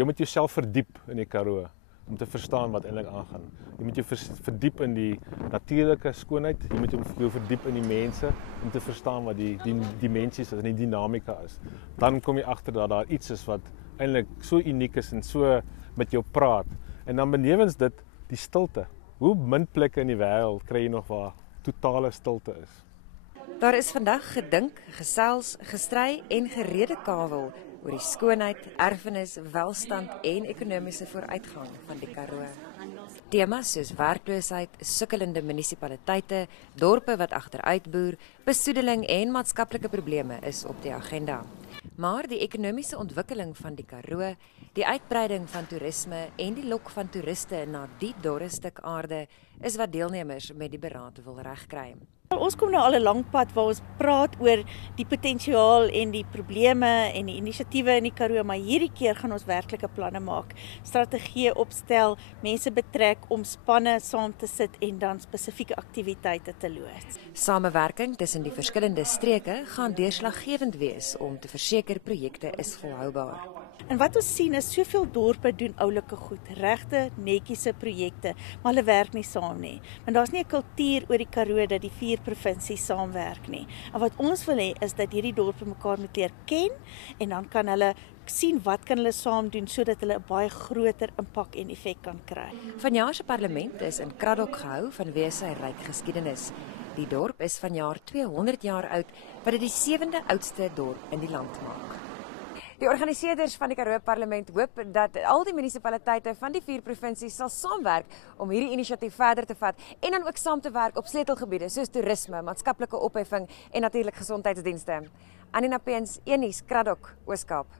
jy moet jouself verdiep in die Karoo om te verstaan wat eintlik aangaan. Jy moet jou verdiep in die natuurlike skoonheid, jy moet jou verdiep in die mense om te verstaan wat die dimensies en die dinamika is. Dan kom jy agter dat daar iets is wat eintlik so uniek is en so met jou praat. En dan benewens dit die stilte. Hoe min plekke in die wêreld kry jy nog waar totale stilte is? Daar is vandag gedink, gesels, gestry en geredekawel oor die skoonheid, erfenis, welstand en ekonomiese vooruitgang van die Karoo. Temas soos werkloosheid, sukkelende munisipaliteite, dorpe wat agteruitboer, besoedeling en maatskaplike probleme is op die agenda. Maar die ekonomiese ontwikkeling van die Karoo, die uitbreiding van toerisme en die lok van toeriste na die dorre stuk aarde is wat deelnemers met die beraad wil regkry. Ons kom nou al 'n lang pad waar ons praat oor die potensiaal en die probleme en die inisiatiewe in die Karoo, maar hierdie keer gaan ons werklike planne maak, strategieë opstel, mense betrek om spanne saam te sit en dan spesifieke aktiwiteite te loods. Samewerking tussen die verskillende streke gaan deurslaggewend wees om te verseker projekte is volhoubaar. En wat ons sien is soveel dorpe doen oulike goed, regte netjiese projekte, maar hulle werk nie saam nie. Want daar's nie 'n kultuur oor die Karoo dat die 4 provinsies saamwerk nie. En wat ons wil hê is dat hierdie dorpe mekaar moet leer ken en dan kan hulle sien wat kan hulle saam doen sodat hulle 'n baie groter impak en effek kan kry. Vanjaar se parlement is in Kraddock gehou vanweë sy ryk geskiedenis. Die dorp is vanjaar 200 jaar oud, wat dit die 7de oudste dorp in die land maak. Die organiseerders van die Karoo Parlement hoop dat al die munisipaliteite van die 4 provinsies sal saamwerk om hierdie inisiatief verder te vat en dan ook saam te werk op sleutelgebiede soos toerisme, maatskaplike opheffing en natuurlik gesondheidsdienste. Anina Peens, 1 Nuus, Kraddock, Oos-Kaap.